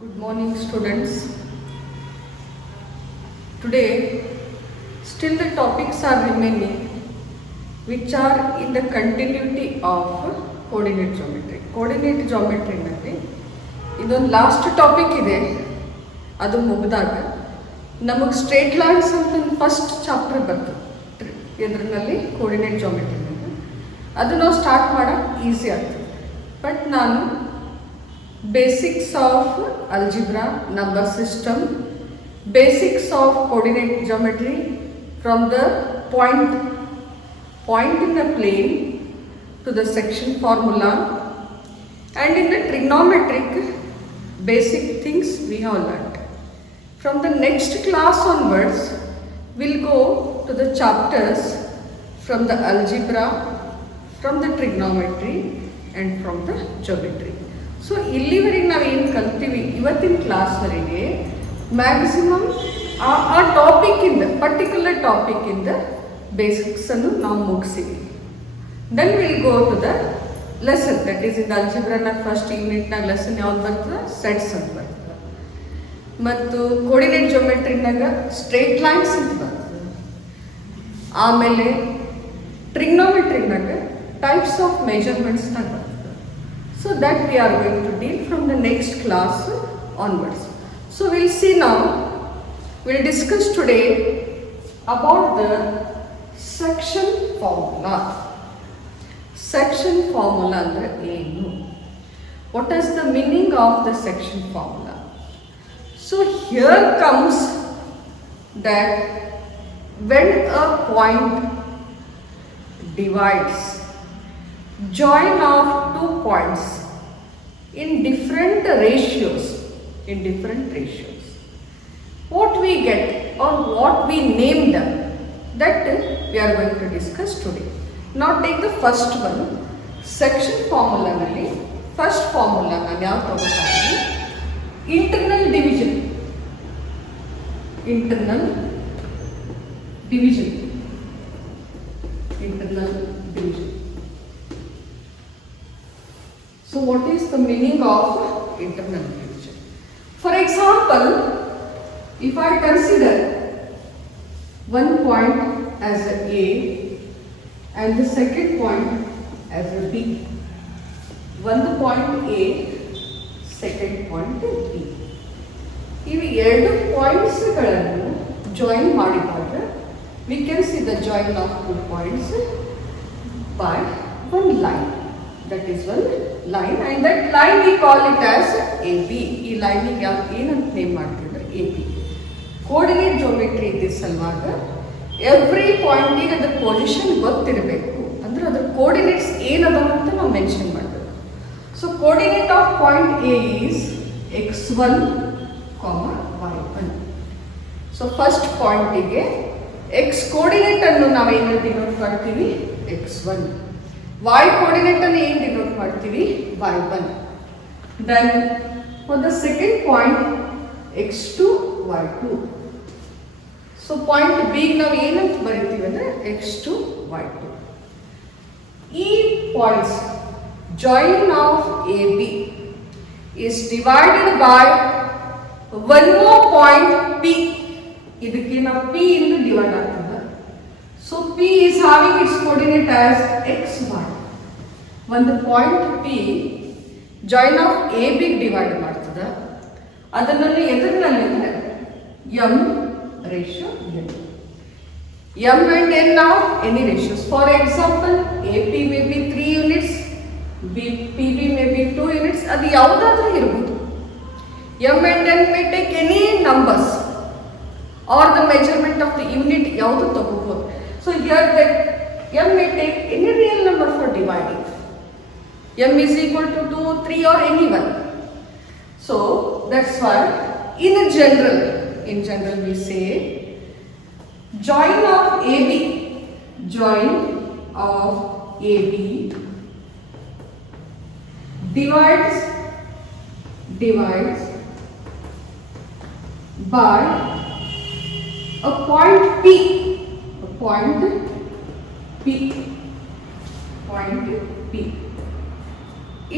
Good morning, students. Today, still the topics are remaining which are in the continuity of coordinate geometry. Coordinate geometry ನಲ್ಲಿ ಇದೊಂದು last topic ಇದೆ. ಅದು ಮುಗಿದಾಗ ನಮಗೆ straight lines ಅಂತ first chapter ಬರ್ತದೆ ಇದರಲ್ಲಿ coordinate geometry. ಅದು ನಾವು ಸ್ಟಾರ್ಟ್ ಮಾಡೋಕ್ಕೆ ಈಸಿ ಆಗ್ತದೆ. ಬಟ್ ನಾನು basics of algebra, number system, basics of coordinate geometry from the point in the plane to the section formula, and in the trigonometric basic things we have learnt. From the next class onwards, we'll go to the chapters from the algebra, from the trigonometry and from the geometry. So ಇಲ್ಲಿವರೆಗೆ ನಾವು ಏನು ಕಲ್ತೀವಿ ಇವತ್ತಿನ ಕ್ಲಾಸ್ವರೆಗೆ maximum ಆ ಟಾಪಿಕ್ಕಿಂದ particular ಟಾಪಿಕ್ಕಿಂದ ಬೇಸಿಕ್ಸನ್ನು ನಾವು ಮುಗಿಸಿವಿ. Then we'll go to the lesson that is in ಅಲ್ಜಿಬ್ರಾನಾಗ ಫಸ್ಟ್ ಯೂನಿಟ್ನಾಗ ಲೆಸನ್ ಯಾವ್ದು ಬರ್ತದೆ, ಸೆಟ್ಸ್ ಅಂತ ಬರ್ತದೆ. ಮತ್ತು ಕೋಆರ್ಡಿನೇಟ್ ಜಿಯೋಮೆಟ್ರಿನಾಗ ಸ್ಟ್ರೇಟ್ ಲೈನ್ಸ್ ಅಂತ ಬರ್ತದೆ. ಆಮೇಲೆ ಟ್ರಿಗ್ನೋಮೆಟ್ರಿನಾಗ ಟೈಪ್ಸ್ ಆಫ್ ಮೆಜರ್ಮೆಂಟ್ಸ್ನಾಗ ಬರ್ತದೆ. So that we are going to deal from the next class onwards. So we'll see ನಾವು will discuss today about the section formula. Section formula ಅಂದ್ರೆ ಏನು? What is the meaning of the section formula? So here comes that when a point divides join of two points in different ratios, what we get or what we name them, that we are going to discuss today. Now take the first one, section formula nalli first formula ನಾನು ಯಾವ ತಗೋತೀನಿ, internal division. So what is the meaning of internal division? For example, if I consider one point as a A and the second point as a B, one point A, second point B. If ಎರಡು ಪಾಯಿಂಟ್ಸ್ಗಳನ್ನು join ಮಾಡಿದಾಗ we can see the join of two points by one line. That is one line, and that line we call it as AB. ಈ ಲೈನಿಗೆ ಯಾವ ಏನಂತ name ಮಾಡ್ತಿದ್ರೆ AB. Coordinate geometry ಇದ್ದ ಸಲುವಾಗ every ಪಾಯಿಂಟಿಗೆ ಅದ್ರ position ಗೊತ್ತಿರಬೇಕು. ಅಂದ್ರೆ ಅದ್ರ ಕೋಆರ್ಡಿನೇಟ್ಸ್ ಏನದ ಅಂತ ನಾವು ಮೆನ್ಷನ್ ಮಾಡಬೇಕು. So coordinate of point A is x1, y1. So first ಪಾಯಿಂಟಿಗೆ ಎಕ್ಸ್ ಕೋಆರ್ಡಿನೇಟ್ ಅನ್ನು ನಾವು ಏನು ಡಿನೋಟ್ ಮಾಡ್ತೀವಿ, x1. y ಕೋಆರ್ಡಿನೇಟ್ ಅನ್ನು ಏನು ಡಿನೋಟ್ ಮಾಡ್ತೀವಿ, y1. Then for the second point x2, y2. So point B ನಾವು ಏನಂತ ಬರೀತೀವಿ ಅಂದರೆ x2, y2. ಈ points join of A B is divided by one more point P. ಇದಕ್ಕೆ ನಾವು ಪಿ ಇಂದ ಡಿವೈಡ್ ಆಗ್ತದೆ. So P is having its coordinate as xy. ಒಂದು point P join of A B divide ಮಾಡ್ತದೆ. ಅದನ್ನು ಎದುರಿನಲ್ಲಿ ಅಂದರೆ m ratio n. m and n are any ratios. For example, AP may be 3 units, PB may be 2 units. ಅದು ಯಾವುದಾದ್ರೂ ಇರಬಹುದು. m and n may take any numbers or the measurement of the unit ಯಾವುದು ತಗೋಬಹುದು. So here that m may take any real number for dividing. m is equal to 2, 3 or any one. So that's why in general we say join of AB divides by a point P.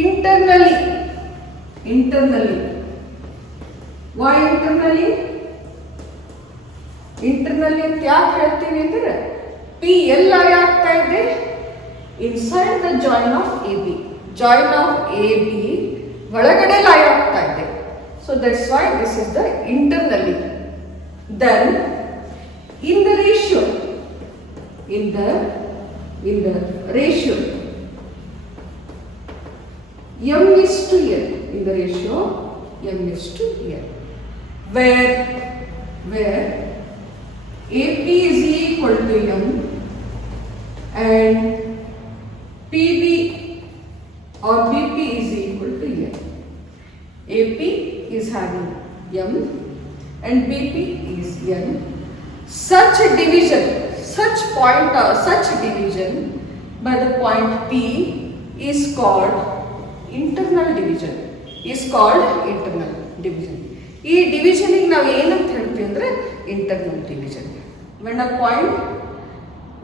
Internally why internally ಅಂತ ಯಾಕೆ ಹೇಳ್ತೀವಿ ಅಂದ್ರೆ P ಎಲ್ಲ ಆಗ್ತಾ ಇದೆ inside the join of A B. Join of A B ಒಳಗಡೆ lie ಆಗ್ತಾ ಇದೆ. So that's why this is the internally. Then in the ratio in the ratio m is to n, in the ratio m is to n, where AP is equal to m and PB or BP is equal to n. AP is having m and BP is n. Such division by the point P is called internal division. ಈ ಡಿವಿಷನಿಗೆ ನಾವು ಏನಂತ ಹೇಳ್ತೀವಿ ಅಂದರೆ internal division. when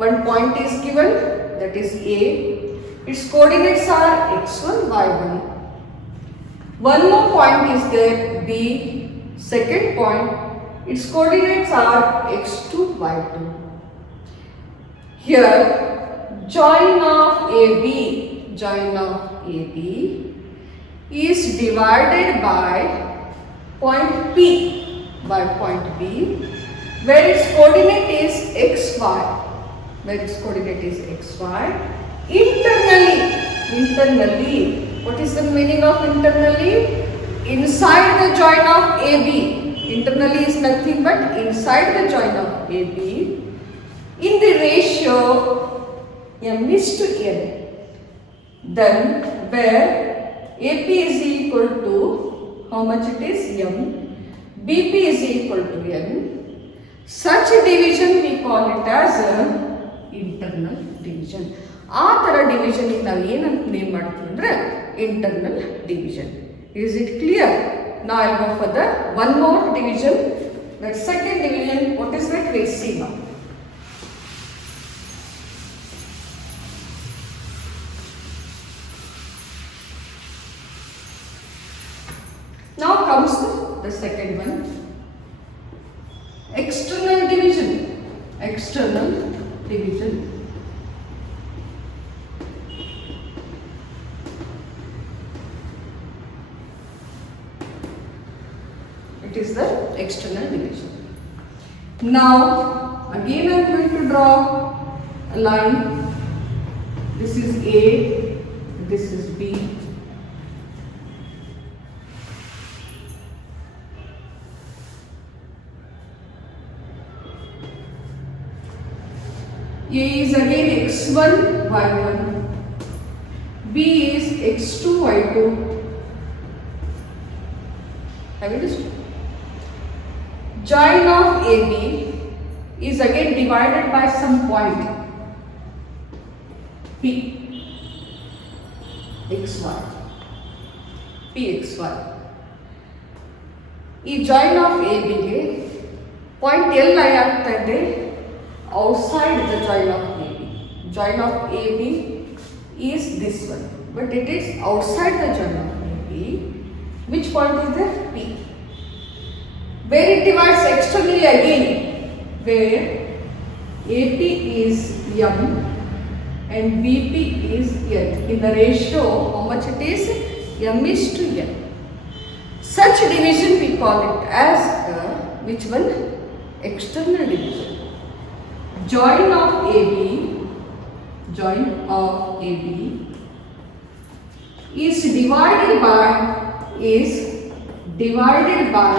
one point is given, that is A, its coordinates are x1, y1. One more point is there, B, second point, its coordinates are x2, y2. Here, join of AB is divided by point P, where its coordinate is xy. Internally, what is the meaning of internally? Inside the join of AB. Internally is nothing but inside the join of AB. In the ratio m is to n, then where AP is equal to how much it is m, BP is equal to n, such a division we call it as a internal division. ಆ ಥರ ಡಿವಿಷನಿಗೆ ನಾವು ಏನಂತ name ಮಾಡ್ತೀವಿ ಅಂದರೆ internal division. Is it clear? Now I'll go for the one more division. The second division, what is that? We'll see now. Now comes the second one, external division. It is the external division. Now again I am going to draw a line. This is A, this is B. A is again x1, y1. B is x2, y2. Have you understood? Join of AB is again divided by some point P, xy. Pxy. ಈ join of A ಬಿಗೆ point ಎಲ್ಲ ಆಗ್ತಾ ಇದೆ outside the join of AB. Join of AB is this one, but it is outside the join of AB. Which point is there? P. Where it divides externally again, where AP is m and BP is n. In the ratio, how much it is? M is to n. Such division we call it as which one? External division. Join of AB is divided by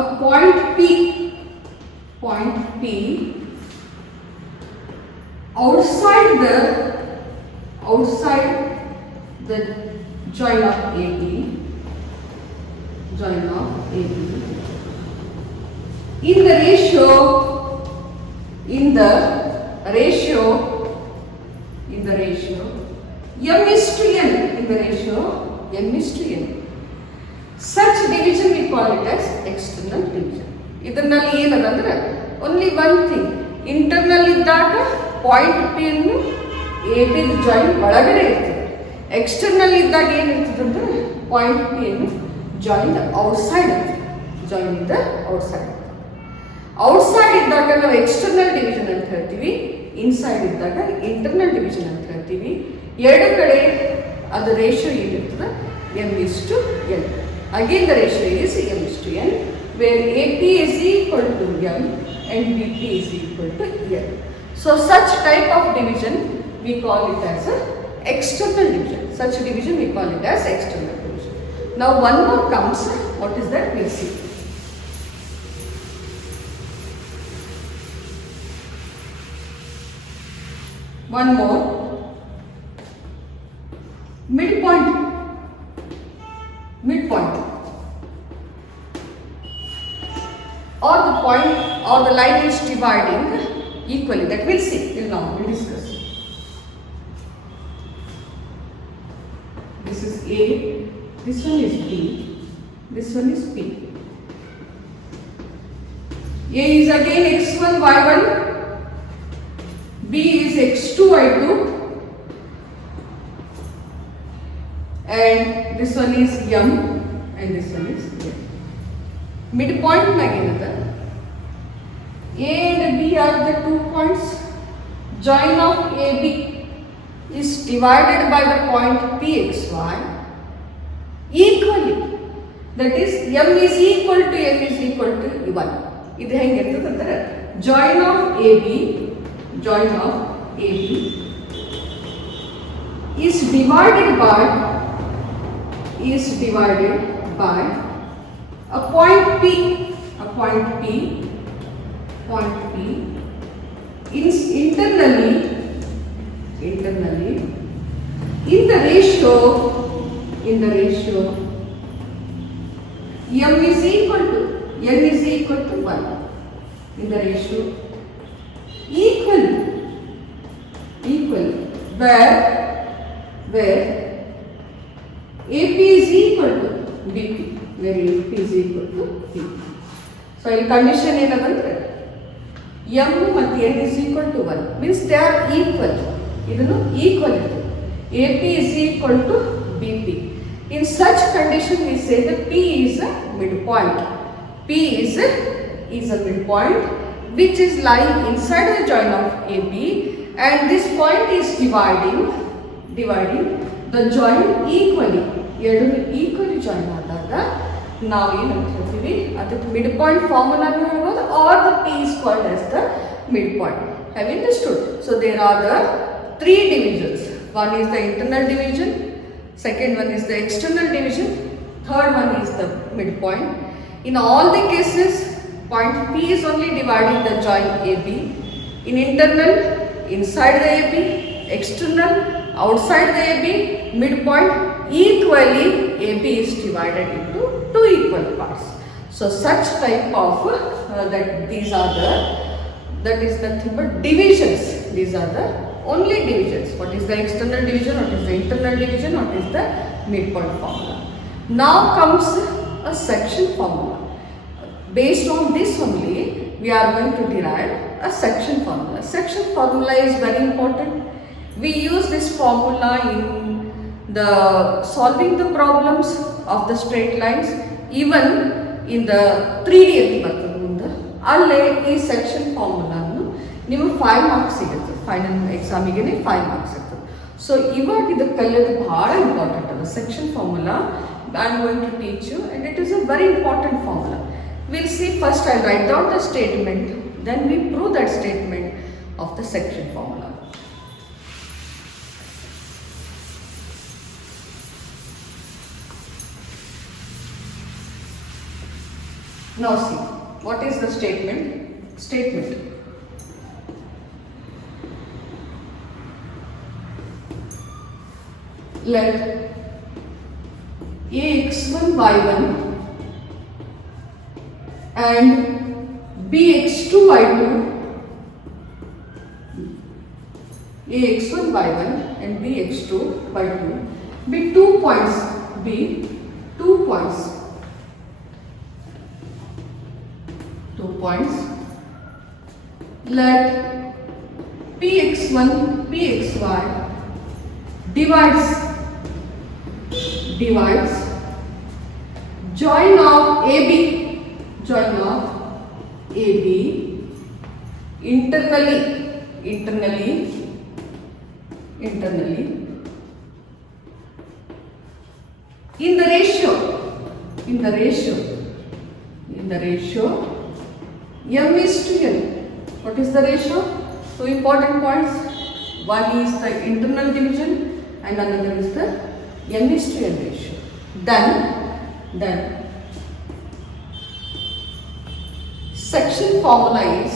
a point P outside the join of AB. In the ratio m is to n. Such division we call it as external division. ಇದರಲ್ಲಿ ಏನಂದ್ರೆ only one thing, internal ಇದ್ದಾಗ point P ಅನ್ನು AB join ಒಳಗಡೆ ಇರ್ತದೆ. External ಇದ್ದಾಗ ಏನಿರ್ತದೆ ಅಂದ್ರೆ point P ಅನ್ನು join the outside of it. Join the outside. Outside ಇದ್ದಾಗ ನಾವು ಎಕ್ಸ್ಟರ್ನಲ್ ಡಿವಿಷನ್ ಅಂತ ಹೇಳ್ತೀವಿ, ಇನ್ಸೈಡ್ ಇದ್ದಾಗ ಇಂಟರ್ನಲ್ ಡಿವಿಷನ್ ಅಂತ ಹೇಳ್ತೀವಿ. ಎರಡು ಕಡೆ ಅದು ರೇಷಿಯೋ ಏನಿರ್ತದೆ m:n. Again the ratio is m:n, where AP is equal to m and BP is equal to n. So such type of division we call it as a external division. Such division we call it as external division. Now one more comes. What is that? We'll see. One more, midpoint, or the point or the line is dividing equally. That we'll see. Now we'll discuss. This is A, this one is B, this one is P. A is again x1, y1. B is x2, y2, and this one is m, and this one is n. Midpoint naginada. A and B are the 2 points. Join of AB is divided by the point PXY equally. That is, m is equal to 1. Idu hengirtade andre join of AB is divided by a point P internally in the ratio m is equal to n is equal to 1, in the ratio equal, where AP is equal to BP, where AP is equal to BP. So in condition ಏನಂದ್ರೆ m ಮತ್ತು n is equal to 1 means they are equal. ಇದನ್ನು equal ಇದೆ. AP is equal to BP. In such condition we say that P is a midpoint. P is a midpoint which is lying inside the join of AB, and this point is dividing the join equally. ಎರಡು equally join ಆದಾಗ ನಾವು ಏನು ಹೇಳ್ತೀವಿ, ಅದಕ್ಕೆ midpoint formula ಹೇಳ್ಬೋದು, or the P is called as the midpoint. Have you understood? So there are the 3 divisions. One is the internal division, second one is the external division, third one is the midpoint. In all the cases, point P is only dividing the join AB. In internal, inside the AB, external, outside the AB, midpoint, equally AB is divided into 2 equal parts. So such type of that is nothing but divisions. These are the only divisions. What is the external division, what is the internal division, what is the midpoint formula. Now comes a section formula. Based on this only, we are going to derive a section formula. Section formula is very important. We use this formula in the solving the problems of the straight lines, even in the 3D method. Alle ee section formula annu nimu 5 marks sigutade, final exam ige 5 marks iruttade. So ivaga idu kaliyadu bhಳ important adu section formula. I am going to teach you, and it is a very important formula. We'll see. First I'll write down the statement, then we prove that statement of the section formula. Now see, what is the statement? Let ax1 y1 and bx2 y2, ax1 y1 and bx2 y2 be 2 points. Let px1 pxy divides join of AB internally in the ratio m is to n. What is the ratio? Two important points. One is the internal division and another is the m is to n ratio. Then section formula is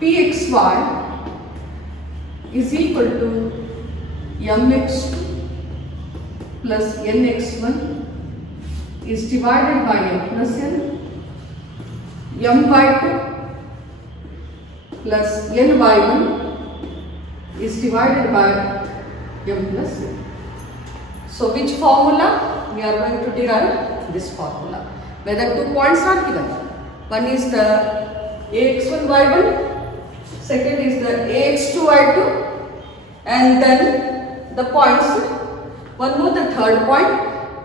Pxy is equal to mx2 plus nx1 is divided by m plus n, my2 plus ny1 is divided by m plus n. So which formula? We are going to derive this formula. Whether 2 points are given. One is the ax1 y1, second is the ax2 y2, and then the points. One more, the third point,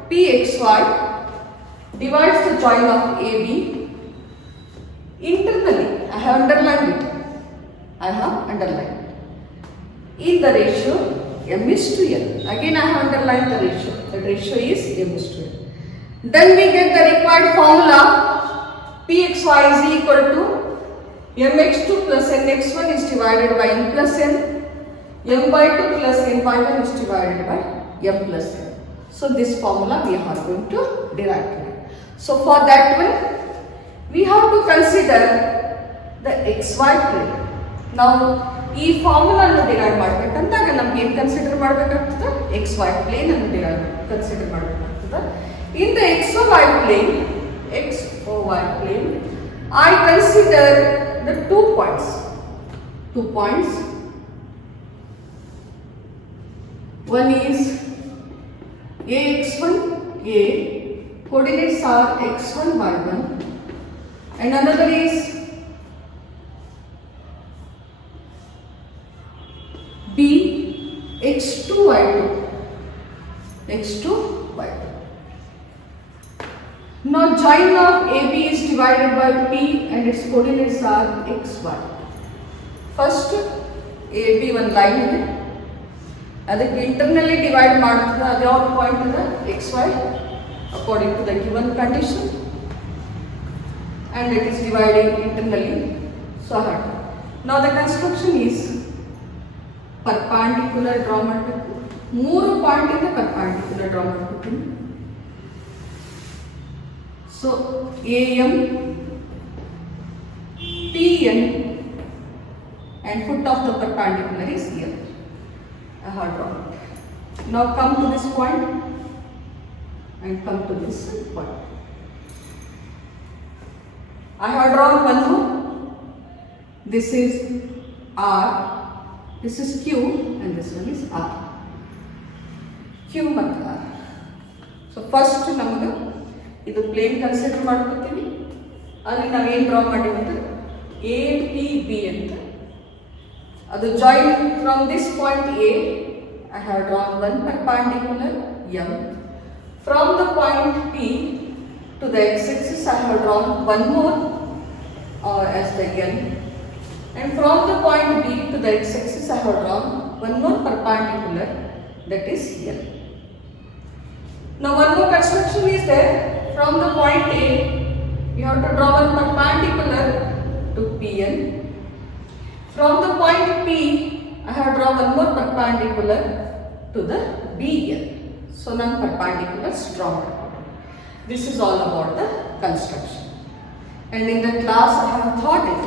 Pxy divides the join of AB internally. I have underlined it. In the ratio m is to n. Again I have underlined the ratio. The ratio is m is to n. Then we get the required formula. Pxy is equal to mx2 plus nx1 is divided by n plus n. my2 plus ny1 is divided by m plus n. So this formula we are going to derive today. So for that one, we have to consider the xy plane. Now, ಈ formula ಅನ್ನು derive ಮಾಡಬೇಕಂತಾಗ ನಮಗೆ ಏನು consider ಮಾಡಬೇಕಾಗ್ತದೆ? xy plane ಅನ್ನು consider ಮಾಡಬೇಕಾಗ್ತದೆ. In the xy plane, I consider the 2 points. One is ax1 a, coordinates are x1 y1, and another is b x2 y2. Now join of AB is divided by P and its coordinates are xy. First AB one line ಇದೆ, ಅದಕ್ಕೆ internally divide ಮಾಡ್ತದೆ. ಅದು ಯಾವ point ಇದೆ? xy according to the given condition, and it is dividing internally. So now the construction is perpendicular draw ಮಾಡಬೇಕು. 3 point ಇಂದ perpendicular draw ಮಾಡಬೇಕು. So AM, PN and foot of the perpendicular is here. I have drawn it. Now come to this point and come to this point. I have drawn one more. This is R, this is Q and this one is R. Q ಮತ್ತು R. So first ನಮಗೆ ಇದು plane consider ಮಾಡ್ಕೊತೀವಿ. ಅಲ್ಲಿ ನಾವು ಏನು draw ಮಾಡಿವಿ ಅಂದ್ರೆ APB ಅಂತ. ಅದು join from this point A, I have drawn one perpendicular M. From the point P to the x-axis I have drawn one more as the N. And from the point B to the x-axis I have drawn one more perpendicular, that is L. Now one more construction is there. From the point A, you have to draw one perpendicular to PN. From the point P, I have drawn one more perpendicular to the BN. So now perpendiculars drawn. This is all about the construction. And in the class I have taught it.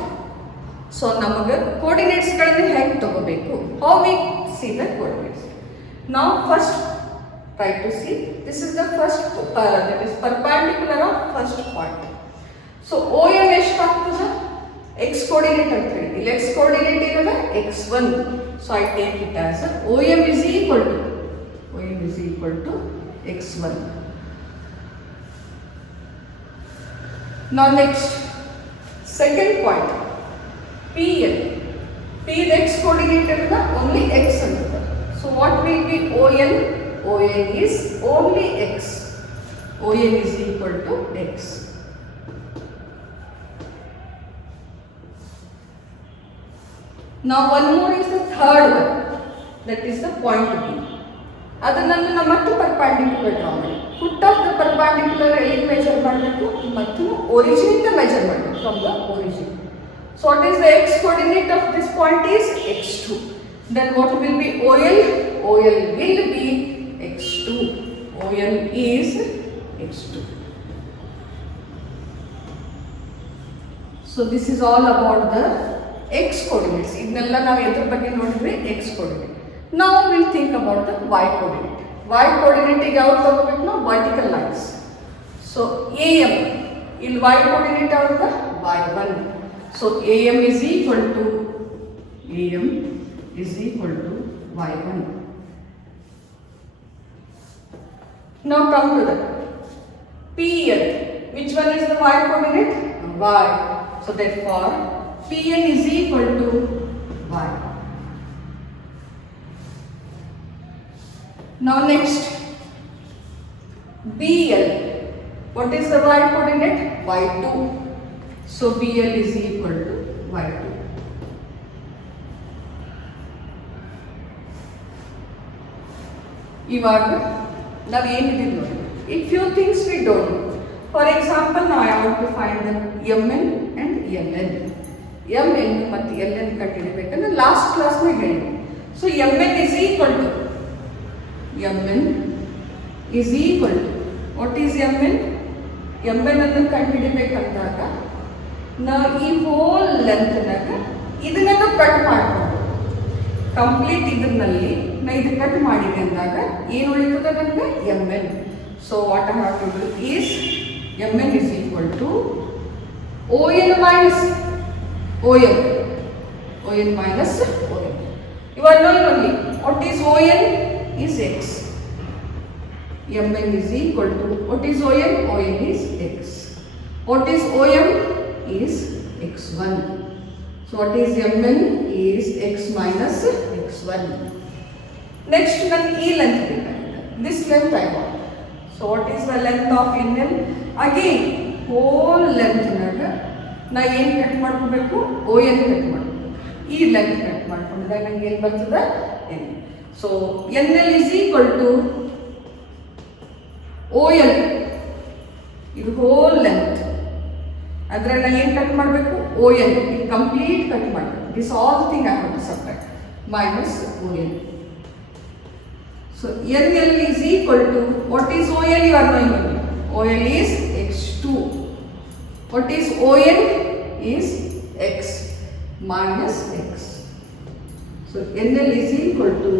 So ನಮಗೆ coordinates ಗಳನ್ನು ಹೇಗೆ ತಗೋಬೇಕು? How we see the coordinates? Now first try to see. This is the first that is perpendicular of first point. So OM ಎಷ್ಟಾಗ್ತದೆ? X coordinate ಅಂತ ಹೇಳಿ. ಇಲ್ಲಿ X coordinate ಏನದ? x1. So I take it as OM is equal to x1. Now next, second point, PN. P the X coordinate is only x ಅಂತ. So what will be ON? ON is only x. ON is equal to x. Now one more is the third one, that is the point B. ಅದನ್ನು ನಾವು ಮತ್ತೆ perpendicular draw ಮಾಡಿ. Foot of the perpendicular ಎಲ್ಲಿ measure ಮಾಡಬೇಕು ಮತ್ತು origin ಇಂದ measure ಮಾಡಬೇಕು from the origin. So what is the x coordinate of this point is x2. Then what will be OL? OL will be x2. OL is x2. So this is all about the x coordinates. ಇದನ್ನೆಲ್ಲ ನಾವು ಎದ್ರ ಬಗ್ಗೆ ನೋಡಿದ್ವಿ, x coordinate. Now we'll think about the y coordinate. Y coordinate ಗೆ ಯಾವ್ದು ತಗೋಬೇಕು ನಾವು? Vertical lines. So AM, ಇಲ್ಲಿ y coordinate ಯಾವ್ದು? y1. So AM is equal to y1. Now come to the PN. Which one is the y coordinate? Y. So therefore PN is equal to y. Now next BL. What is the y coordinate? y2. So BL is equal to y2. ಇವಾಗ ನಾವು ಏನಿದೆ ನೋಡಿ, if few things we don't know. For example, now I want to find the MN and LN. MN ಮತ್ತು LN ಕಂಡುಹಿಡಿಯಬೇಕಂದ್ರೆ last ಕ್ಲಾಸ್ನಾಗ ಹೇಳಿದ್ವಿ. So MN is equal to what is MN? MN ಅನ್ನು ಕಂಡುಹಿಡಿಯಬೇಕಂದಾಗ ನಾವು ಈ hole ಲೆಂತ್ನಾಗ ಇದನ್ನೆಲ್ಲ ಕಟ್ ಮಾಡ್ಕೊಂಡು complete ಇದರಲ್ಲಿ ನಾ ಇದು ಕಟ್ ಮಾಡಿದೆ ಅಂದಾಗ ಏನು ಉಳಿತದೆ ನನಗೆ MN. So what I have to do is MN is equal to ON minus OM. ON minus OM. You are knowing only what is ON is x. MN is equal to what is ON? ON is x. What is OM? Is x1. So what is MN? Is x minus x1. Next one E length ಬೇಕಾಗಿದೆ. This length I want. So what is the length of NL? Again whole length ನಾಗ ನಾ ಏನು cut ಮಾಡ್ಕೋಬೇಕು? ON cut ಮಾಡ್ಕೋಬೇಕು. ಈ length cut ಮಾಡ್ಕೊಂಡಾಗ ನನಗೆ ಏನು ಬರ್ತದೆ? N. So NL is equal to OL. ಇದು whole length. ಅದರಲ್ಲಿ ನಾನು ಏನು ಕಟ್ ಮಾಡಬೇಕು? ON. ಇದು ಕಂಪ್ಲೀಟ್ ಕಟ್ ಮಾಡಬೇಕು. This all thing I have to subtract minus ON. So NL is equal to what is OL? You are knowing only. OL is x2. What is ON? Is x minus x. So NL is equal to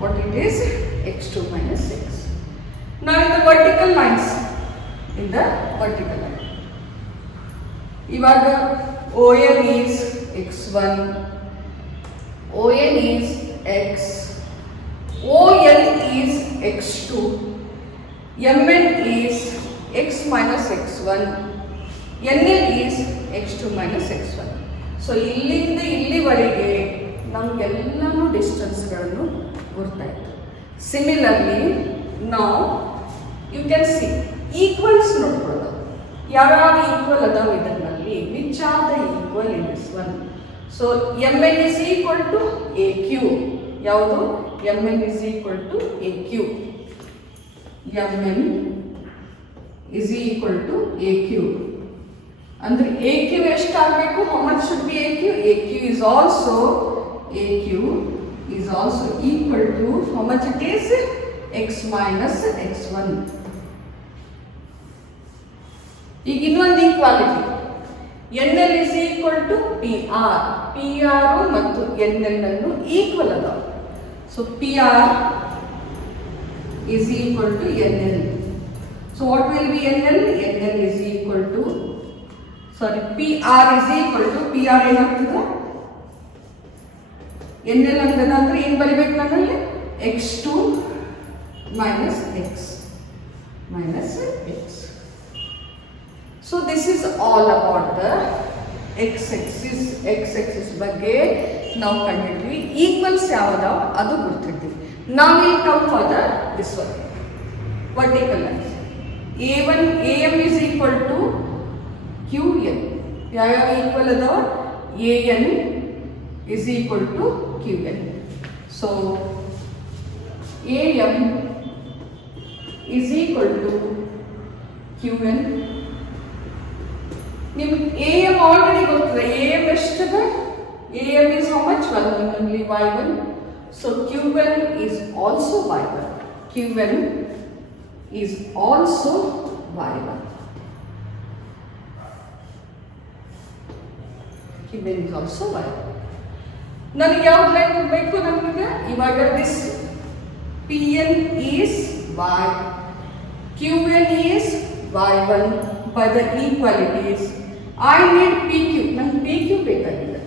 what it is? x2 minus x. Now in the vertical lines, ಇವಾಗ OM is x1, ON is x, OL is x2, MN is x minus x1, NL is x2 minus x1. So ಇಲ್ಲಿಂದ ಇಲ್ಲಿವರೆಗೆ ನಮಗೆಲ್ಲನೂ ಡಿಸ್ಟೆನ್ಸ್ಗಳನ್ನು ಗೊತ್ತಾಯಿತು. Similarly ನಾವು you can C equals ನೋಡ್ಕೊಳ್ಳೋದು. ಯಾವ್ಯಾವ equal ಅದಾವ ಇದರಲ್ಲಿ, which are the equal in this one. So MN is equal to AQ. ಯಾವುದು? MN is equal to AQ. MN is equal to AQ. ಅಂದ್ರೆ AQ ಎಷ್ಟಾಗಬೇಕು? How much should be AQ? AQ is also equal to how much it is? X minus x1. ಈಗ ಇನ್ನೊಂದು equality, NL is equal to PR. PR ಮತ್ತು NL ಅನ್ನು equal ಅದಾವ. So PR is equal to NL. So what will be NL? NL is equal to PR is equal to PR ಏನಾಗ್ತದೆ? NL ಅಂದ್ರೆ ಏನು ಬರಿಬೇಕು ನನ್ನಲ್ಲಿ? x2 minus x. So this is all about the x-axis ಬಗ್ಗೆ ನಾವು ಕಂಡಿದ್ವಿ. Equals ಯಾವ್ದಾವ ಅದು ಗುರ್ತಿದ್ವಿ. Now we'll come for this one, vertical lines. A1 AM is equal to QN. ಯಾವ equal ಅದಾವ? AN is equal to QN. So AM is equal to QN. ನಿಮಗೆ AM already ಗೊತ್ತಿದೆ. AM ಎಷ್ಟಿದೆ? AM is how much? 1 only Y1. So Q1 is also Y1. Q1 is also Y1. Q1 is also Y1. ನನಗೆ ಯಾವ line ಬೇಕು? ನಮಗೆ ಇವಾಗ this PN is Y, QN is Y1 by the equalities. I need PQ. ನನಗೆ PQ ಬೇಕಾಗಿದೆ.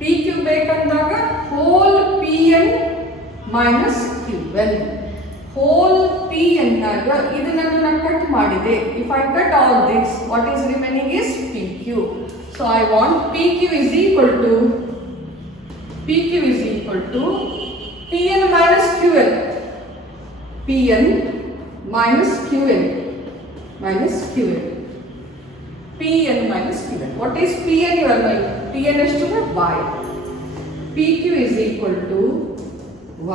PQ ಬೇಕಂದಾಗ whole PN minus QN. Whole PN ನಾಗ ಇದನ್ನು ನಾನು ಕಟ್ ಮಾಡಿದೆ. If I cut all this, what is remaining is PQ. So I want PQ is equal to PN minus QN. PN minus QN minus QN. PN minus QN. What is PN? You are knowing. PN is to the Y. PQ is equal to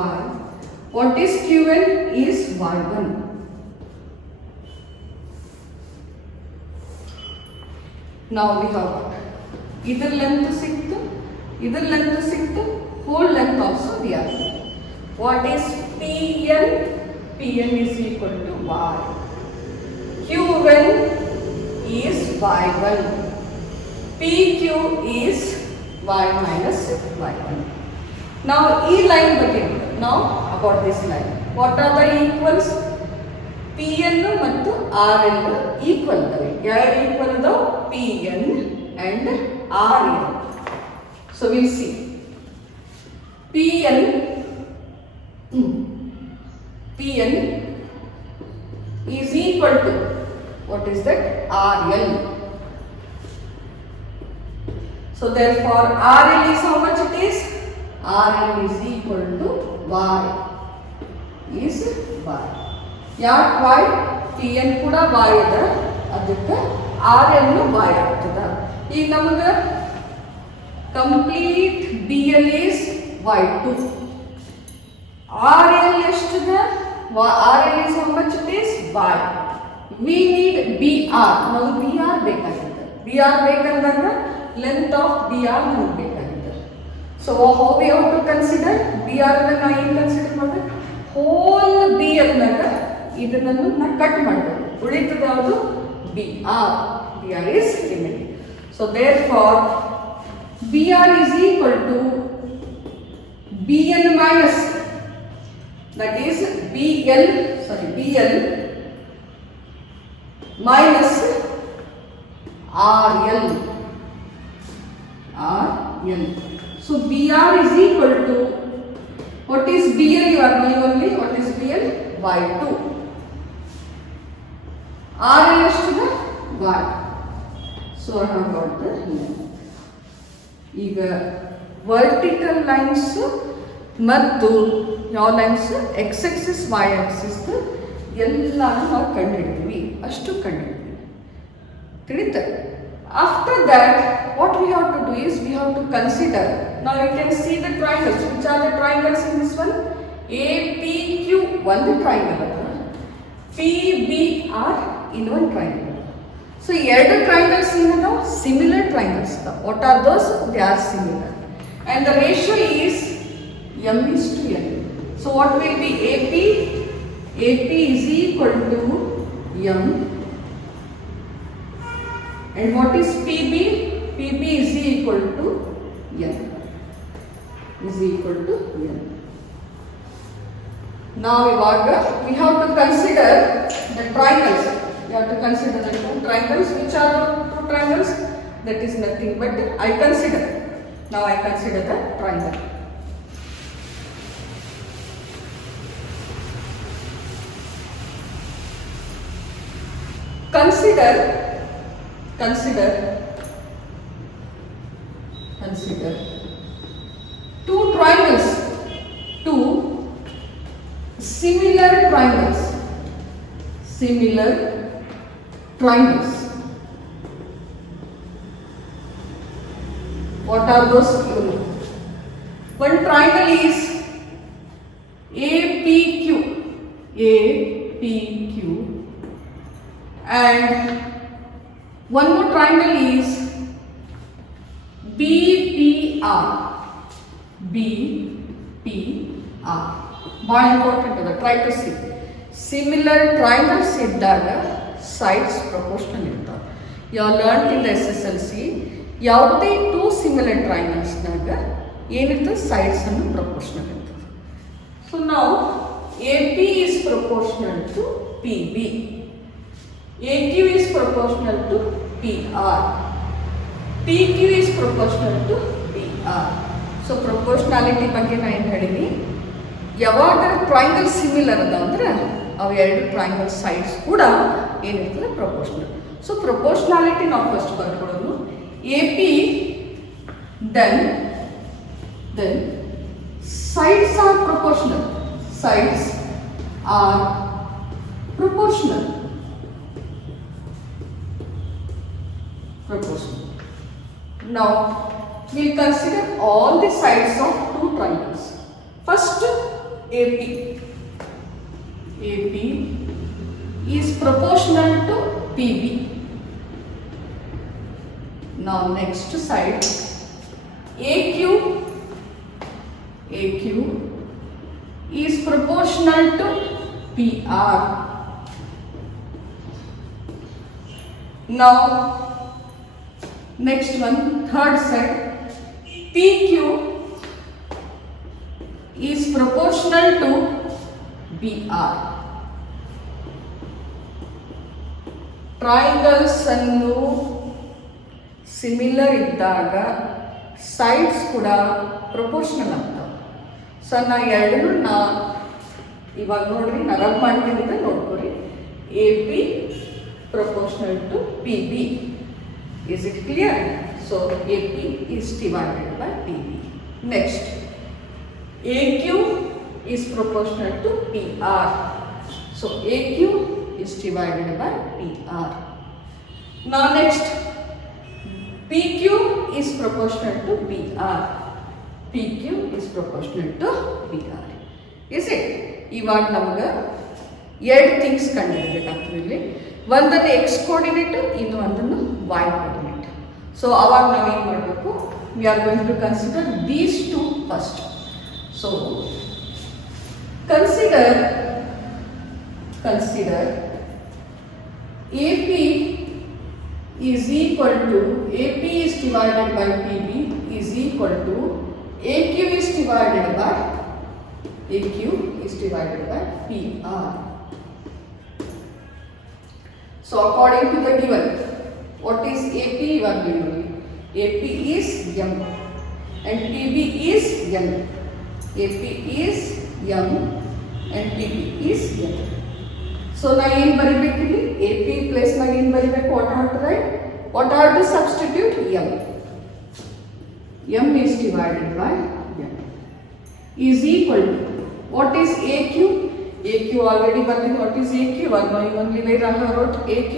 Y. What is QN? Is Y1. Now we have either length ಸಿಕ್ತು, whole length also we are. What is PN? PN is equal to Y. QN is Y1. PQ is Y minus Y1. Now E line begin. Now about this line. What are the equals? PN ಮತ್ತು RN equal ಇದಾವೆ. ಯಾರು equal ಇದಾವೆ? PN and RN. So we'll see. PN is equal to, what is that? RL. So therefore RL is how much it is? RL is equal to Y. Is Y. ಯಾಕೆ Y? PN ಕೂಡ Y ಇದೆ, ಅದಕ್ಕೆ RL Y ಆಗ್ತದೆ. ಈಗ ನಮಗೆ complete BL is Y2. RL ಎಷ್ಟಿದೆ? RL is how much it is? Y. We need BR. ನಾವು BR ಬೇಕಾಗಿದೆ. BR ಬೇಕಂದಾಗ length of BR ನಮಗೆ ಬೇಕಾಗಿದೆ. So how we have to consider? BR ಅನ್ನು ನಾವು ಏನು ಕನ್ಸಿಡರ್ ಮಾಡಬೇಕು? ಹೋಲ್ BL ನಾಗ ಇದನ್ನು ನಾವು ಕಟ್ ಮಾಡಬೇಕು. ಉಳಿತದ ಯಾವುದು? BR. BR is remaining. So therefore BR is equal to BN minus, that is BL minus RL. So BR is equal to, what is BL? You are knowing only. What is BL? Y2. RL is to the Y. So I have got the length. ಈಗ vertical lines ಮತ್ತು ಯಾವ lines? X axis y axis ಎಲ್ಲ ನಾವು ಕಂಡುಹಿಡ್ತೀವಿ, ಅಷ್ಟು ಕಂಡುಹಿಡ್ತೀವಿ. ತಿಳಿತಾ? After that what we have to do is we have to consider. ನಾವು you can see the triangles. Which are the triangles in this one? APQ ಒಂದು ಟ್ರಯಾಂಗಲ್ ಅದ, PBR ಇನ್ನೊಂದು ಟ್ರಯಾಂಗಲ್. So ಎರಡು ಟ್ರಯಾಂಗಲ್ಸ್ ಏನದಾವ? ಸಿಮಿಲರ್ ಟ್ರಯಾಂಗಲ್ಸ್ ಅದಾವ. What are those? They are similar and the ratio is m:n. So what will be AP? AP is equal to m. And what is PB? PB is equal to n. Now we have to consider the triangles. You have to consider the two triangles. Which are the two triangles? That is nothing but I consider. Now I consider the triangle. Consider two triangles, two similar triangles. triangles. What are those? You know. One triangle is APQ, APQ, and one more triangle is BPR, BPR. Very important. Try to see. Similar triangles iddaga sides proportional irtave. You have learned in the SSLC. ಯಾವುದೇ two similar ಟ್ರಯಾಂಗಲ್ಸ್ನಾಗ ಏನಿರ್ತದೆ sides ಅನ್ನು proportional ಇರ್ತದೆ. So ನಾವು A P is proportional to P B, A Q is proportional to P R, P Q is proportional to P R. So proportionality ಬಗ್ಗೆ ನಾನು ಏನು ಹೇಳಿನಿ, ಯಾವಾಗ ಟ್ರಯಾಂಗಲ್ ಸಿಮಿಲರ್ ಅದ ಅಂದ್ರೆ ಅವು ಎರಡು ಟ್ರಯಾಂಗಲ್ ಸೈಡ್ಸ್ ಕೂಡ ಏನಿರ್ತದೆ ಪ್ರಪೋರ್ಷನಲ್. ಸೊ ಪ್ರಪೋರ್ಷನಾಲಿಟಿ ನಾವು first ಬರ್ಕೊಳ್ಳೋದು. AP, then sides are proportional. Sides are proportional. Now we'll consider all the sides of two triangles. First, AP. AP is proportional to PB. Now next side, AQ is proportional to PR. Now next one, third side, PQ is proportional to BR. Triangles annu similar ಇದ್ದಾಗ sides ಕೂಡ proportional ಆಗ್ತವೆ. So ನಾ ಎರಡನ್ನೂ ಇವಾಗ ನೋಡ್ರಿ, ನಾ rub ಮಾಡ್ತೀನಿ ಅಂತ ನೋಡ್ಕೊರಿ. A P proportional to P B. Is it clear? So A P is divided by P B. Next, A Q is proportional to P R. So A Q is divided by P R. ನಾ next, PQ is proportional to PR. PQ is proportional to PR. Is it? ಇವಾಗ ನಮ್ಗೆ ಎರಡು things ಕಂಡುಹಿಡಬೇಕಾಗ್ತದೆ ಇಲ್ಲಿ. ಒಂದನ್ನು X coordinate, ಇನ್ನು ಒಂದನ್ನು Y coordinate. So ಅವಾಗ ನಾವೇನು ಮಾಡಬೇಕು, we are going to consider these two first. So consider AP is equal to, AP is divided by PB is equal to AQ is divided by PR. So according to the given, what is AP? AP is M and PB is M. AP is M and PB is M. So now ಏನು ಬರಿಬೇಕು ಇಲ್ಲಿ? AP place ನಾಗ ಏನು ಬರಿಬೇಕು? What are to write? What are to substitute? M. M is divided by M is equal to, what is AQ? AQ already ಬಂದಿದೆ. What is AQ? only way I wrote AQ.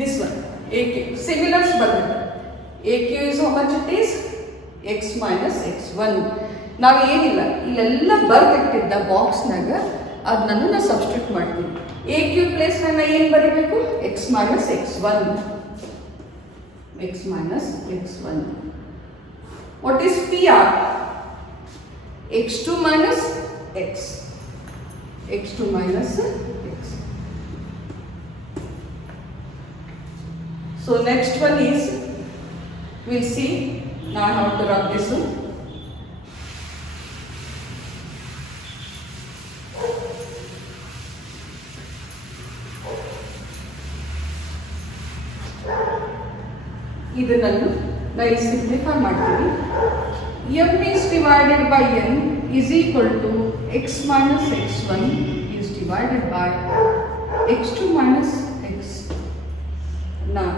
This one AQ. Similars ಬಂದಿದೆ. AQ is how much it is? X minus X1. ನಾವು ಏನಿಲ್ಲ, ಇಲ್ಲೆಲ್ಲ ಬರ್ದಿಟ್ಟಿದ್ದ ಬಾಕ್ಸ್ನಾಗ ಅದನ್ನು ನಾವು substitute ಮಾಡ್ತೀವಿ. A Q place ನಾನು ಏನು ಬರೀಬೇಕು? X minus X1. What is P R? X2 minus X. So next one is, we'll see now how to rub this one. ಇದನ್ನು ನಾವು ಸಿಂಪ್ಲಿಫೈ ಮಾಡ್ತೀವಿ. M is divided by N is equal to X minus X1 is divided by X2 minus X. Now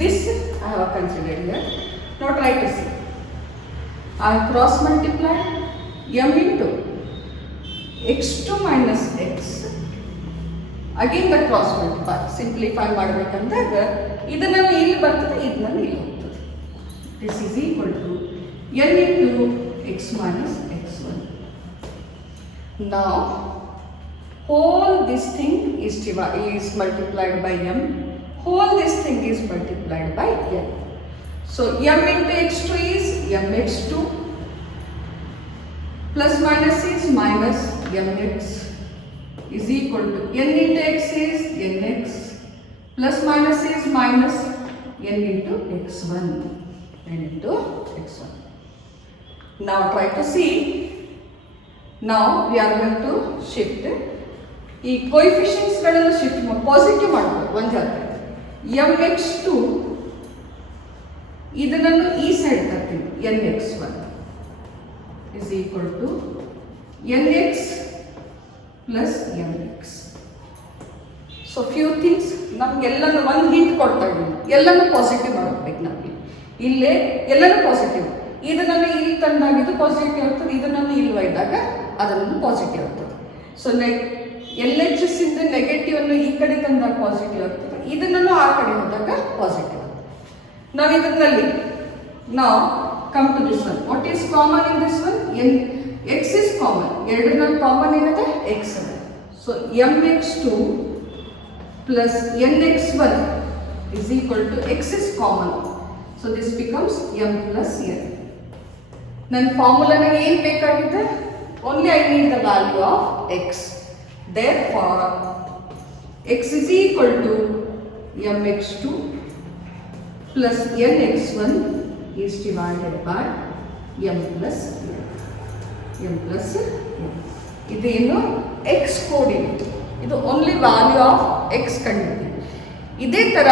this I have considered here. Now try to see. I have cross multiplied M into X2 minus X. Again the cross multiply simplify ಮಾಡಬೇಕಂದಾಗ ಇದನ್ನು ಇಲ್ಲಿ ಬರ್ತದೆ, ಇದನ್ನು ಇಲ್ಲಿ ಹೋಗ್ತದೆ. This is equal to n into x minus x1. Now whole this thing is multiplied by m, whole this thing is multiplied by n. So m into x2 is mx2 plus minus is minus mx is equal to n into x is nx plus minus is minus n into x1, n into x1. Now try to see. Now we are going to shift ಈ coefficients ಗಳನ್ನು shift ಮಾಡಿ positive ಮಾಡಬೇಕು. ಒಂದು ಜಾತಿ mx2 ಇದನ್ನು ಈ side ತರ್ತೀವಿ, nx1 is equal to nx plus mx. So few things ನಮ್ಗೆಲ್ಲನೂ ಒಂದು ಹಿಂಟ್ ಕೊಡ್ತಾ ಇದ್ದೀವಿ, ಎಲ್ಲನೂ ಪಾಸಿಟಿವ್ ಮಾಡಬೇಕು. ನಮಗೆ ಇಲ್ಲೇ ಎಲ್ಲನೂ ಪಾಸಿಟಿವ್, ಇದನ್ನು ಇಲ್ಲಿ ತಂದಾಗ ಇದು ಪಾಸಿಟಿವ್ ಆಗ್ತದೆ, ಇದನ್ನು ಇಲ್ಲಿ ಒಯ್ದಾಗ ಅದನ್ನು ಪಾಸಿಟಿವ್ ಆಗ್ತದೆ. ಸೊ ಎಲ್ ಎಚ್ ಎಸ್ ಇಂದ ನೆಗೆಟಿವ್ ಅನ್ನು ಈ ಕಡೆ ತಂದಾಗ ಪಾಸಿಟಿವ್ ಆಗ್ತದೆ, ಇದನ್ನು ಆ ಕಡೆ ಹೋದಾಗ ಪಾಸಿಟಿವ್ ಆಗ್ತದೆ. ನಾವು ಇದರಲ್ಲಿ ನಾವು come to this one. What is common in this one? X is common. ಎರಡರಲ್ಲಿ ಕಾಮನ್ ಏನಿದೆ? ಎಕ್ಸ್ ಇದೆ. So mx2 plus nx1 is equal to x is common. So this becomes m plus n. ನನ್ನ ಫಾರ್ಮುಲಾನಾಗ ಏನು ಬೇಕಾಗಿದೆ? Only I need the value of X. Therefore, x is equal to mx2 plus nx1 is divided by m plus n. m plus n. ಇದೇನು x coordinate, ಇದು only value of x ಕಂಡುಹಿಡಿತೀವಿ. ಇದೇ ಥರ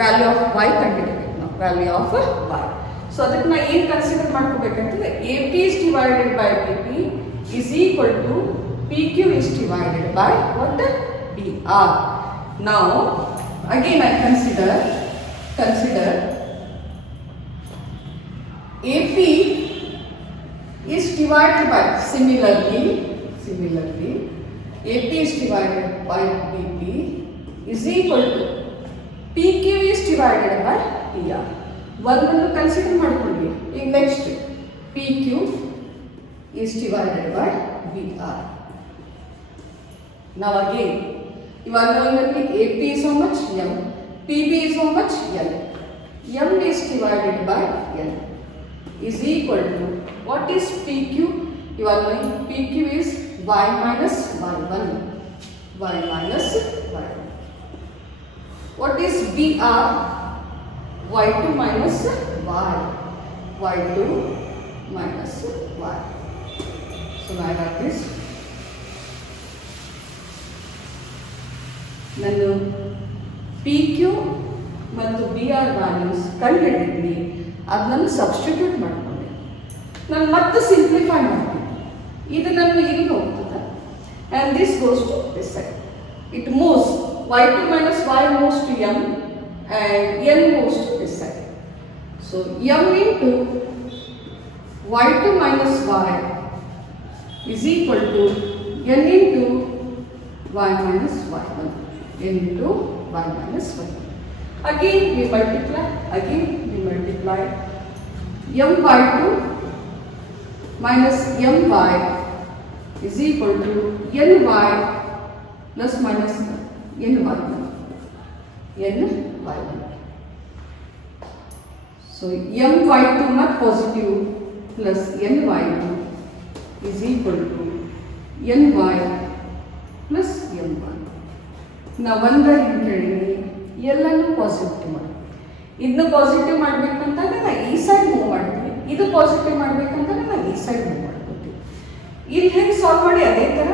value of y ಕಂಡುಹಿಡಿಬೇಕು ನಾವು, value of y. So ಅದಕ್ಕೆ ನಾವು ಏನು consider ಮಾಡ್ಕೋಬೇಕಂತಂದ್ರೆ A P is divided by B P is equal to PQ is divided by what? BR. Now again I consider AP is divided by similarly AP is divided by BP is equal to PQ is divided by PR. ಒಂದನ್ನು consider ಮಾಡಿಕೊಂಡ್ವಿ. ಈಗ next PQ is divided by BR. Now again, ಇವಾಗ ನಮ್ಮಲ್ಲಿ AP is how much? M. PB is how much? L. M is divided by L is equal to what is PQ? ಇವಾಗ PQ is y minus y1. Y minus y1. What is BR? y2 minus y. y2 minus y. So now I got this. ನಾನು P Q ಮತ್ತು B R values ಕಂಡುಹಿಡಿದ್ವಿ, ಅದನ್ನು substitute ಮಾಡಿಕೊಂಡೆ. ನಾನು ಮತ್ತೆ simplify ಮಾಡ್ತೀನಿ. ಇದು ನನ್ನ ಇಲ್ಲಿ ಹೋಗ್ತದೆ and this goes to this side. It moves y2 minus y moves to m and n moves to this side. So m into y2 minus y is equal to n into y minus y1. n into y minus y1. Again we multiply. my2 minus my is equal to ny plus minus ny1. So my2 not positive plus ny2 is equal to ny plus m1. ನಾವು ಒಂದರ ಹೇಳಿದ್ವಿ, ಎಲ್ಲನೂ positive ಮಾಡಿ. ಇದನ್ನು positive ಮಾಡಬೇಕಂತಾಗ ನಾವು ಈ side move ಮಾಡ್ತೀವಿ, ಇದು ಪಾಸಿಟಿವ್ ಮಾಡಬೇಕಂತಾಗ ನಾವು ಈ ಸೈಡ್ ಮೂವ್ ಮಾಡ್ಕೊತೀವಿ. ಇಲ್ಲಿ ಹೇಗೆ ಸಾಲ್ವ್ ಮಾಡಿ ಅದೇ ಥರ.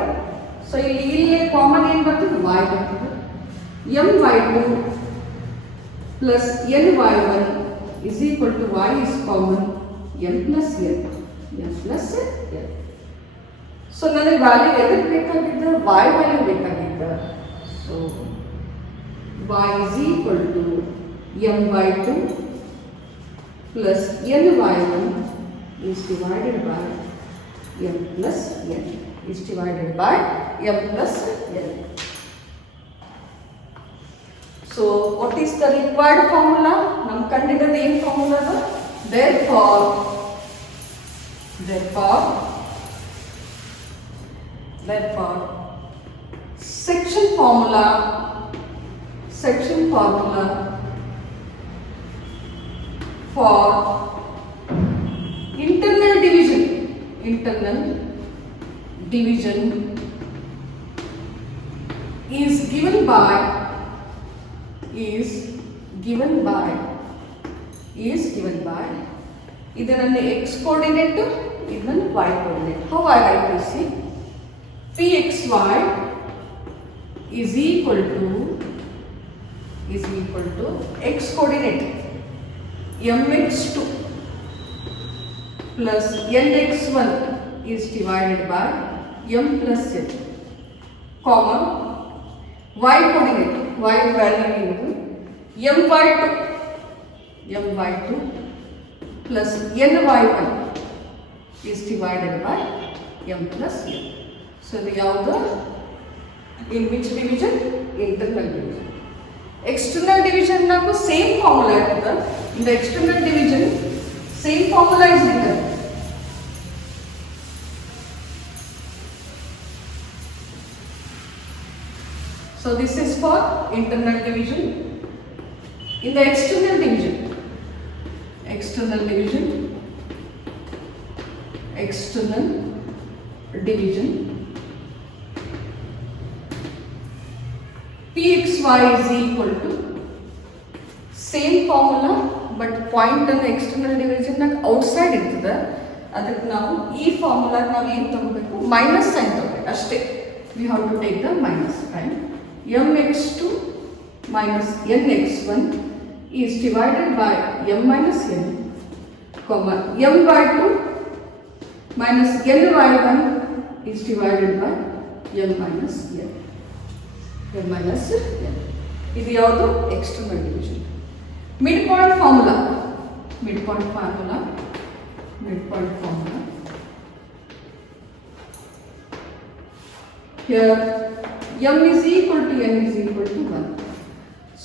ಸೊ ಇಲ್ಲಿ ಕಾಮನ್ ಏನು ಬರ್ತದೆ? y ಬರ್ತದೆ. my2 plus ny1 is equal to y is common m plus n. So ನನಗೆ ವ್ಯಾಲ್ಯೂ ಎದಕ್ಕೆ ಬೇಕಾಗಿದ್ದ? y ವ್ಯಾಲ್ಯೂ ಬೇಕಾಗಿದ್ದ. So y is equal to my2 plus ny1 is divided by m plus n. So what is the required formula? Nam ಕಂಡಿಡಿದ ಏನು formula ಅದು? Therefore section formula for internal division is given by ಇದನ್ನ x coordinate ಇದನ್ನ y coordinate. How I write this? See, pxy is equal to x coordinate mx2 plus nx1 is divided by m plus n, comma y coordinate, y value my2 plus ny1 is divided by m plus n. So the other in which division? Internal division. External division naku same formula irutha. In the external division same formula is written. So this is for internal division. In the external division pxy is equal to same formula but point and external division naga outside irtada. ಅದಕ್ಕೆ ನಾವು ಈ formula ನಾವು ಏನು ತಗೋಬೇಕು? Minus sine ತಗೋಬೇಕು ಅಷ್ಟೇ. we have to take the minus sign. mx2 minus nx1 is divided by m minus n, comma m/2 minus ny1 is divided by m minus n. ಇದು ಯಾವುದು? External division. Mid point formula here m is equal to n is equal to 1.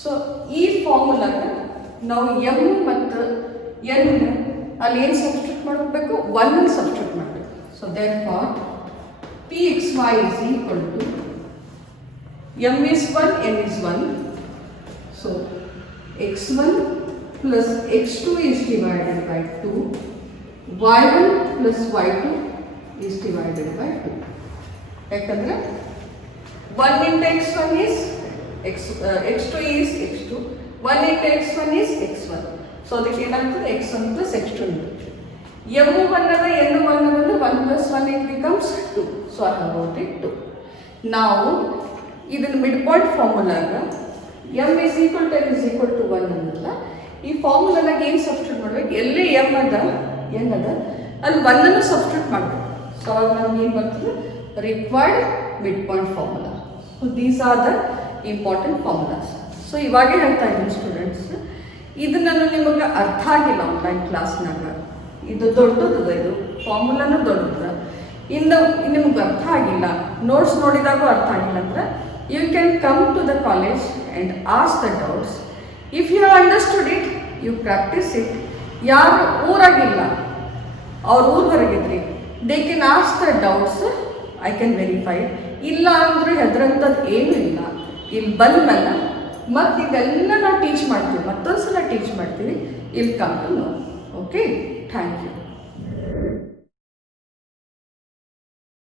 so ಈ formula ನಾವು m ಮತ್ತು n ಅಲ್ಲಿ ಏನು substitute ಮಾಡಬೇಕು? 1 ಅನ್ನು substitute ಮಾಡಬೇಕು. so therefore pxy is equal to m is 1, n is 1. so x1 plus x2 is divided by 2. y1 plus y2 is divided by 2. ಯಾಕಂದ್ರೆ 1 into x1 is x2 is x2, 1 into x1 is x1. so ಅದಕ್ಕೆ ಏನಾಗ್ತದೆ? x1 plus x2 m1 ಅದ n1 ಅದ 1 plus 1 it becomes 2. so I have wrote it 2. now ಇದನ್ನ mid point ಫಾರ್ಮುಲಾಗ m is equal to n is equal to 1 ಅನ್ನಲ್ಲ. ಈ ಫಾರ್ಮುಲಾಗ ಏನು substitute ಮಾಡಬೇಕು? ಎಲ್ಲೇ m ಅದ n ಅದ ಅಲ್ಲಿ 1 ಅನ್ನು ಸಬ್ಸ್ಟಿಟ್ಯೂಟ್ ಮಾಡಬೇಕು. ಸೊ ಆಗ ನಮ್ಗೆ ಏನು ಬರ್ತದೆ? Required mid point formula. So these are the important formulas. So ಇವಾಗೇ ಹೇಳ್ತಾ ಇದ್ದೀನಿ ಸ್ಟೂಡೆಂಟ್ಸ್, ಇದು ನಾನು ನಿಮಗೆ ಅರ್ಥ ಆಗಿಲ್ಲ ಆನ್ಲೈನ್ ಕ್ಲಾಸ್ನಾಗ. ಇದು ದೊಡ್ಡದು, ಇದು ಫಾರ್ಮುಲಾನು ದೊಡ್ಡದು. ಇನ್ನು ನಿಮ್ಗೆ ಅರ್ಥ ಆಗಿಲ್ಲ, ನೋಟ್ಸ್ ನೋಡಿದಾಗೂ ಅರ್ಥ ಆಗಿಲ್ಲ ಅಂದ್ರೆ you can come to the college and ask the doubts. if you have understood it, you practice it. ಯಾರು ಊರಾಗಿಲ್ಲ, ಅವ್ರ ಊರು ಹೊರಗಿದ್ರಿ, they can ask the doubts. I can verify. ಇಲ್ಲ ಅಂದರೆ ಹೆದರಂಥದ್ದು ಏನೂ ಇಲ್ಲ. ಇಲ್ಲಿ ಬಂದ್ಮೇಲೆ ಮತ್ತು ಇದೆಲ್ಲ ನಾವು ಟೀಚ್ ಮಾಡ್ತೀವಿ, ಮತ್ತೊಂದು ಸಲ ಟೀಚ್ ಮಾಡ್ತೀವಿ. ಇಲ್ಲಿ come to know. Okay, thank you.